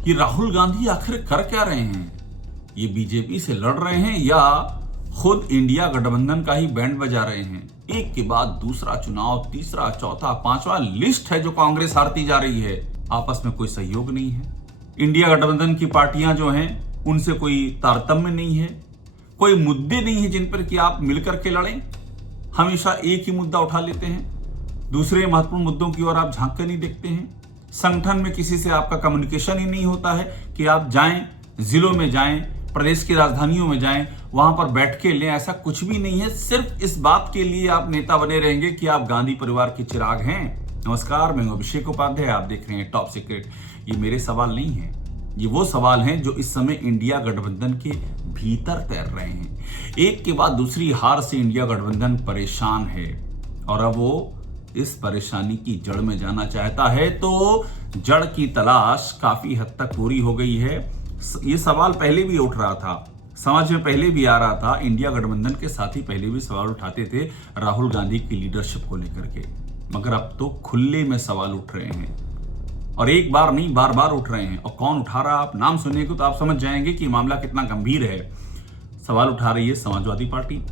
ये राहुल गांधी आखिर कर क्या रहे हैं? ये बीजेपी से लड़ रहे हैं या खुद इंडिया गठबंधन का ही बैंड बजा रहे हैं? एक के बाद दूसरा चुनाव, तीसरा, चौथा, पांचवा लिस्ट है जो कांग्रेस हारती जा रही है। आपस में कोई सहयोग नहीं है। इंडिया गठबंधन की पार्टियां जो हैं उनसे कोई तारतम्य नहीं है, कोई मुद्दे नहीं है जिन पर कि आप मिलकर के लड़ें। हमेशा एक ही मुद्दा उठा लेते हैं, दूसरे महत्वपूर्ण मुद्दों की ओर आप झांक कर नहीं देखते हैं। संगठन में किसी से आपका कम्युनिकेशन ही नहीं होता है कि आप जाएं, जिलों में जाएं, प्रदेश की राजधानियों में जाएं, वहां पर बैठ के लें, ऐसा कुछ भी नहीं है। सिर्फ इस बात के लिए आप नेता बने रहेंगे कि आप गांधी परिवार के चिराग हैं। नमस्कार, मैं अभिषेक उपाध्याय, आप देख रहे हैं टॉप सीक्रेट। ये मेरे सवाल नहीं है, ये वो सवाल हैं जो इस समय इंडिया गठबंधन के भीतर तैर रहे हैं। एक के बाद दूसरी हार से इंडिया गठबंधन परेशान है और अब वो इस परेशानी की जड़ में जाना चाहता है। तो जड़ की तलाश काफी हद तक पूरी हो गई है। ये सवाल पहले भी उठ रहा था, समझ में पहले भी आ रहा था। इंडिया गठबंधन के साथी पहले भी सवाल उठाते थे राहुल गांधी की लीडरशिप को लेकर के, मगर अब तो खुले में सवाल उठ रहे हैं और एक बार नहीं, बार बार उठ रहे हैं। और कौन उठा रहा, आप नाम सुनेंगे तो आप समझ जाएंगे कि मामला कितना गंभीर है। सवाल उठा रही है समाजवादी पार्टी।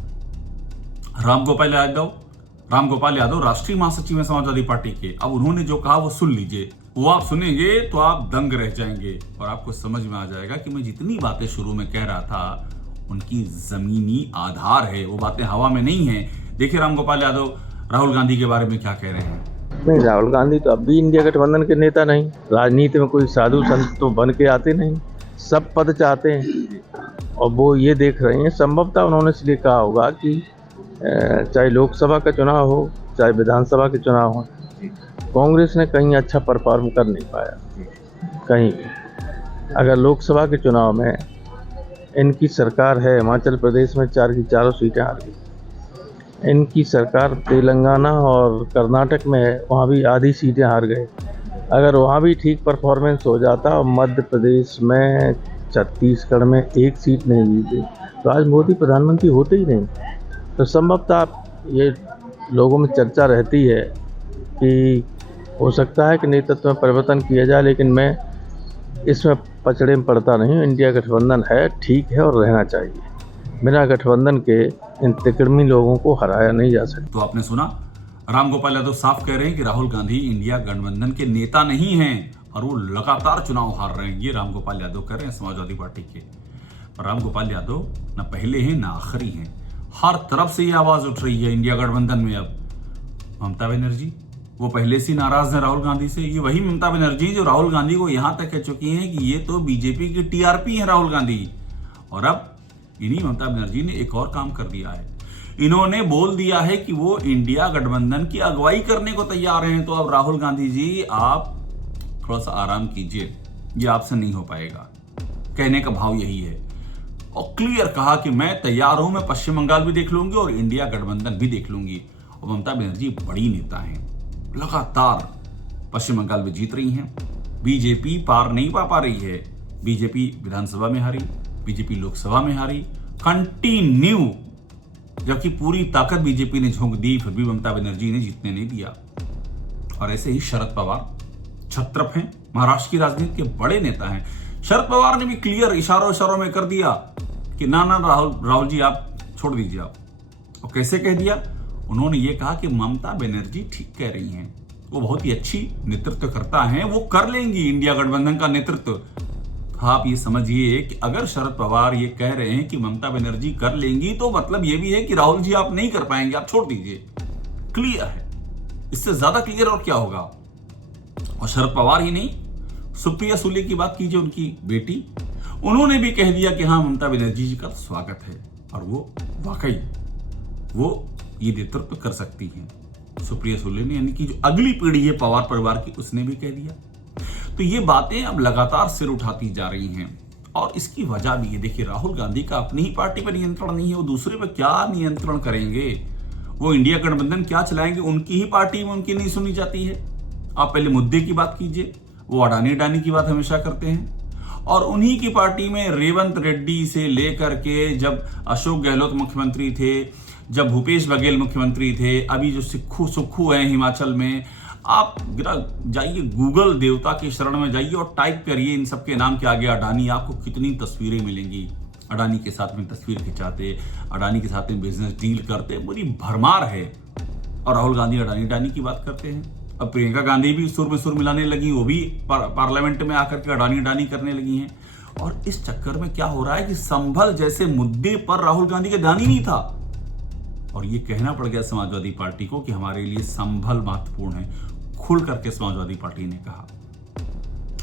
राम गोपाल यादव राष्ट्रीय महासचिव हैं समाजवादी पार्टी के। अब उन्होंने जो कहा वो सुन लीजिए, वो आप सुनेंगे तो आप दंग रह जाएंगे और आपको समझ में आ जाएगा कि मैं जितनी बातें शुरू में कह रहा था उनकी जमीनी आधार है, वो बातें हवा में नहीं है। देखिए राम गोपाल यादव राहुल गांधी के बारे में क्या कह रहे हैं। नहीं, राहुल गांधी तो अब भी इंडिया गठबंधन के नेता नहीं। राजनीति में कोई साधु संत तो बन के आते नहीं, सब पद चाहते हैं और वो ये देख रहे हैं। संभवतः उन्होंने इसलिए कहा होगा कि चाहे लोकसभा का चुनाव हो, चाहे विधानसभा के चुनाव हो, कांग्रेस ने कहीं अच्छा परफॉर्म कर नहीं पाया कहीं भी। अगर लोकसभा के चुनाव में इनकी सरकार है, हिमाचल प्रदेश में 4 की 4 सीटें हार गई। इनकी सरकार तेलंगाना और कर्नाटक में है, वहाँ भी आधी सीटें हार गए। अगर वहाँ भी ठीक परफॉर्मेंस हो जाता और मध्य प्रदेश में, छत्तीसगढ़ में 1 सीट नहीं जीते तो आज मोदी प्रधानमंत्री होते ही नहीं। तो संभवतः ये लोगों में चर्चा रहती है कि हो सकता है कि नेतृत्व में परिवर्तन किया जाए, लेकिन मैं इसमें पचड़े में पड़ता नहीं। इंडिया गठबंधन है, ठीक है और रहना चाहिए। बिना गठबंधन के इन तिकड़मी लोगों को हराया नहीं जा सकता। तो आपने सुना, राम गोपाल यादव साफ कह रहे हैं कि राहुल गांधी इंडिया गठबंधन के नेता नहीं हैं और वो लगातार चुनाव हार रहे हैं। ये राम गोपाल यादव कह रहे हैं समाजवादी पार्टी के। राम गोपाल यादव न पहले हैं न आखिरी हैं। हर तरफ से ये आवाज उठ रही है इंडिया गठबंधन में। अब ममता बनर्जी, वो पहले से नाराज है राहुल गांधी से। ये वही ममता बनर्जी जो राहुल गांधी को यहां तक कह चुकी हैं कि ये तो बीजेपी की टीआरपी है राहुल गांधी। और अब इन्हीं ममता बनर्जी ने एक और काम कर दिया है। इन्होंने बोल दिया है कि वो इंडिया गठबंधन की अगुवाई करने को तैयार हैं। तो अब राहुल गांधी जी, आप थोड़ा सा आराम कीजिए, ये आपसे नहीं हो पाएगा। कहने का भाव यही है और क्लियर कहा कि मैं तैयार हूं, मैं पश्चिम बंगाल भी देख लूंगी और इंडिया गठबंधन भी देख लूंगी। और ममता बनर्जी बड़ी नेता हैं, लगातार पश्चिम बंगाल में जीत रही हैं। बीजेपी पार नहीं पा रही है। बीजेपी विधानसभा में हारी, बीजेपी लोकसभा में हारी, कंटिन्यू, जबकि पूरी ताकत बीजेपी ने झोंक दी, फिर भी ममता बनर्जी ने जीतने नहीं दिया। और ऐसे ही शरद पवार छत्रप हैं, महाराष्ट्र की राजनीति के बड़े नेता हैं। शरद पवार ने भी क्लियर इशारों में कर दिया कि ना राहुल जी आप छोड़ दीजिए आप। और कैसे कह दिया? उन्होंने ये कहा कि ममता बनर्जी ठीक कह रही हैं, वो बहुत ही अच्छी नेतृत्व करता है, वो कर लेंगी इंडिया गठबंधन का नेतृत्व। तो आप ये समझिए कि अगर शरद पवार ये कह रहे हैं कि ममता बनर्जी कर लेंगी तो मतलब ये भी है कि राहुल जी आप नहीं कर पाएंगे, आप छोड़ दीजिए। क्लियर है, इससे ज्यादा क्लियर और क्या होगा। और शरद पवार ही नहीं, सुप्रिया सुले की बात कीजिए, उनकी बेटी, उन्होंने भी कह दिया कि हाँ ममता बनर्जी जी का स्वागत है और वो वाकई वो ये नेतृत्व कर सकती हैं। सुप्रिया सुले ने, यानी कि जो अगली पीढ़ी है पवार परिवार की, उसने भी कह दिया। तो ये बातें अब लगातार सिर उठाती जा रही हैं और इसकी वजह भी है। देखिए, राहुल गांधी का अपनी ही पार्टी पर नियंत्रण नहीं है, वो दूसरे पर क्या नियंत्रण करेंगे? वो इंडिया गठबंधन क्या चलाएंगे? उनकी ही पार्टी में उनकी नहीं सुनी जाती है। आप पहले मुद्दे की बात कीजिए, वो अडानी की बात हमेशा करते हैं और उन्हीं की पार्टी में रेवंत रेड्डी से लेकर के, जब अशोक गहलोत मुख्यमंत्री थे, जब भूपेश बघेल मुख्यमंत्री थे, अभी जो सुक्खू हैं हिमाचल में, आप जाइए गूगल देवता की शरण में जाइए और टाइप करिए इन सबके नाम के आगे अडानी, आपको कितनी तस्वीरें मिलेंगी। अडानी के साथ में तस्वीर खिंचाते, अडानी के साथ में बिजनेस डील करते, पूरी भरमार है। और राहुल गांधी अडानी की बात करते हैं। अब प्रियंका गांधी भी सुर में सुर मिलाने लगी, वो भी पार्लियामेंट में आकर के अडानी करने लगी हैं। और इस चक्कर में क्या हो रहा है कि संभल जैसे मुद्दे पर राहुल गांधी का ध्यान ही नहीं था, और ये कहना पड़ गया समाजवादी पार्टी को कि हमारे लिए संभल महत्वपूर्ण है। खुल करके समाजवादी पार्टी ने कहा।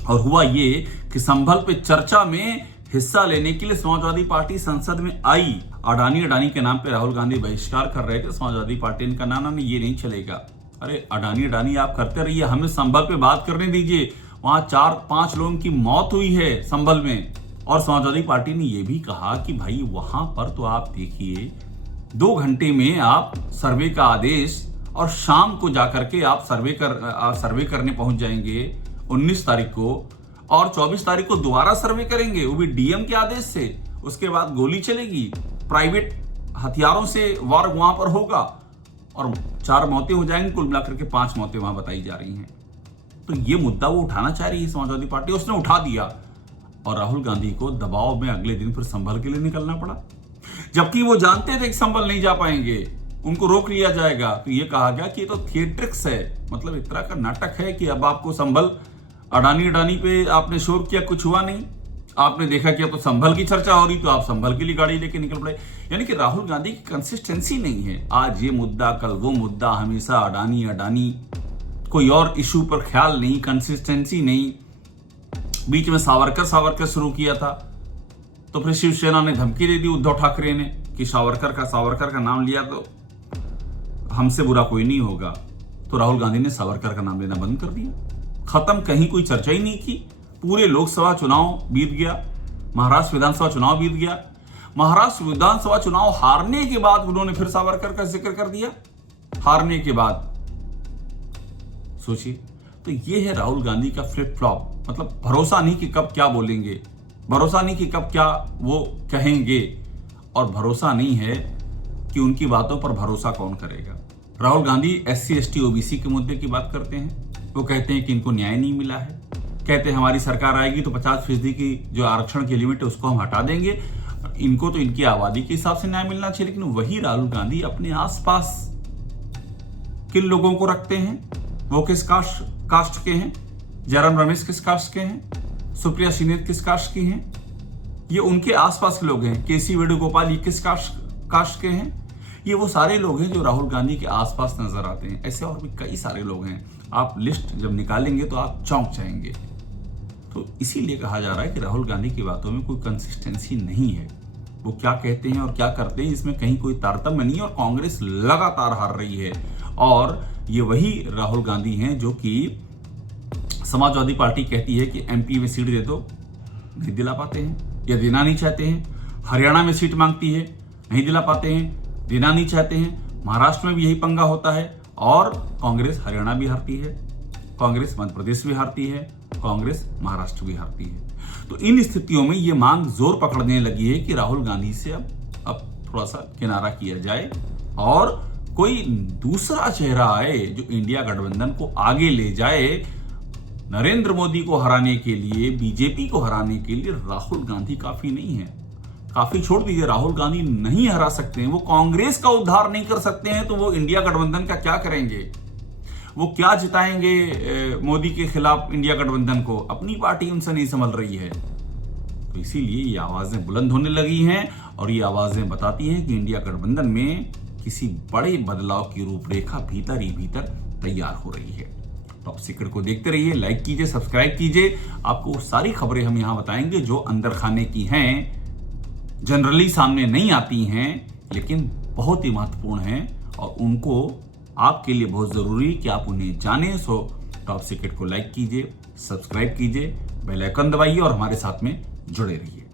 और हुआ ये कि संभल पे चर्चा में हिस्सा लेने के लिए समाजवादी पार्टी संसद में आई। अडानी के नाम पे राहुल गांधी बहिष्कार कर रहे थे। समाजवादी पार्टी ने कहा ना, ये नहीं चलेगा। अरे अडानी आप करते रहिए, हमें संभल पे बात करने दीजिए। वहां 4-5 लोगों की मौत हुई है संभल में। और समाजवादी पार्टी ने यह भी कहा कि भाई वहां पर तो आप देखिए 2 घंटे में आप सर्वे का आदेश, और शाम को जाकर के आप सर्वे करने पहुंच जाएंगे 19 तारीख को, और 24 तारीख को दोबारा सर्वे करेंगे, वो भी डीएम के आदेश से। उसके बाद गोली चलेगी, प्राइवेट हथियारों से वार वहां पर होगा, और 4 मौतें हो जाएंगी। कुल मिलाकर के 5 मौतें वहां बताई जा रही हैं। तो ये मुद्दा वो उठाना चाह रही है समाजवादी पार्टी, उसने उठा दिया। और राहुल गांधी को दबाव में अगले दिन फिर संभल के लिए निकलना पड़ा, जबकि वो जानते थे कि संभल नहीं जा पाएंगे, उनको रोक लिया जाएगा। तो ये कहा गया कि ये तो थिएट्रिक्स है, मतलब इस तरह का नाटक है कि अब आपको संभल अडानी पे आपने शोर किया, कुछ हुआ नहीं, आपने देखा कि अब तो संभल की चर्चा हो रही, तो आप संभल के लिए गाड़ी लेके निकल पड़े। यानी कि राहुल गांधी की कंसिस्टेंसी नहीं है। आज ये मुद्दा, कल वो मुद्दा, हमेशा अडानी, कोई और इशू पर ख्याल नहीं, कंसिस्टेंसी नहीं। बीच में सावरकर शुरू किया था, तो फिर शिवसेना ने धमकी दे दी उद्धव ठाकरे ने कि सावरकर का नाम लिया तो हमसे बुरा कोई नहीं होगा। तो राहुल गांधी ने सावरकर का नाम लेना बंद कर दिया, खत्म, कहीं कोई चर्चा ही नहीं की। पूरे लोकसभा चुनाव बीत गया, महाराष्ट्र विधानसभा चुनाव बीत गया। महाराष्ट्र विधानसभा चुनाव हारने के बाद उन्होंने फिर सावरकर का जिक्र कर दिया, हारने के बाद। सोचिए, तो ये है राहुल गांधी का फ्लिप फ्लॉप। मतलब भरोसा नहीं कि कब क्या बोलेंगे, भरोसा नहीं कि कब क्या वो कहेंगे, और भरोसा नहीं है कि उनकी बातों पर भरोसा कौन करेगा। Rahul Gandhi SC ST OBC के मुद्दे की बात करते हैं। वो कहते हैं कि इनको न्याय नहीं मिला है, कहते हैं हमारी सरकार आएगी तो 50% की जो आरक्षण की लिमिट है उसको हम हटा देंगे, इनको तो इनकी आबादी के हिसाब से न्याय मिलना चाहिए। लेकिन वही राहुल गांधी अपने आसपास किन लोगों को रखते हैं, वो किस कास्ट के हैं, जयराम रमेश किस कास्ट के हैं, सुप्रिया सिन्हा किस कास्ट की हैं, ये उनके आसपास के लोग हैं। KC वेणुगोपाल ये किस कास्ट के हैं, ये वो सारे लोग हैं जो राहुल गांधी के आसपास नजर आते हैं। ऐसे और भी कई सारे लोग हैं, आप लिस्ट जब निकालेंगे तो आप चौंक जाएंगे। तो इसीलिए कहा जा रहा है कि राहुल गांधी की बातों में कोई कंसिस्टेंसी नहीं है। वो क्या कहते हैं और क्या करते हैं, इसमें कहीं कोई तारतम्य नहीं है। और कांग्रेस लगातार हार रही है, और ये वही राहुल गांधी हैं जो कि समाजवादी पार्टी कहती है कि MP में सीट दे दो, नहीं दिला पाते हैं या देना नहीं चाहते हैं। हरियाणा में सीट मांगती है, नहीं दिला पाते हैं, देना नहीं चाहते हैं। महाराष्ट्र में भी यही पंगा होता है, और कांग्रेस हरियाणा भी हारती है, कांग्रेस मध्य प्रदेश भी हारती है, कांग्रेस महाराष्ट्र भी हारती है। तो इन स्थितियों में ये मांग जोर पकड़ने लगी है कि राहुल गांधी से अब थोड़ा सा किनारा किया जाए, और कोई दूसरा चेहरा आए जो इंडिया गठबंधन को आगे ले जाए। नरेंद्र मोदी को हराने के लिए, बीजेपी को हराने के लिए राहुल गांधी काफी नहीं है। काफी छोड़ दीजिए, राहुल गांधी नहीं हरा सकते हैं, वो कांग्रेस का उद्धार नहीं कर सकते हैं, तो वो इंडिया गठबंधन का क्या करेंगे? वो क्या जिताएंगे मोदी के खिलाफ इंडिया गठबंधन को? अपनी पार्टी उनसे नहीं संभल रही है। तो इसीलिए ये आवाजें बुलंद होने लगी हैं, और ये आवाजें बताती हैं कि इंडिया गठबंधन में किसी बड़े बदलाव की रूपरेखा भीतर ही भीतर तैयार हो रही है। टॉप सीक्रेट को देखते रहिए, लाइक कीजिए, सब्सक्राइब कीजिए। आपको सारी खबरें हम यहाँ बताएंगे जो अंदर खाने की हैं, जनरली सामने नहीं आती हैं, लेकिन बहुत ही महत्वपूर्ण हैं, और उनको आपके लिए बहुत जरूरी है कि आप उन्हें जानें। सो टॉप सीक्रेट को लाइक कीजिए, सब्सक्राइब कीजिए, बेल आइकन दबाइए, और हमारे साथ में जुड़े रहिए।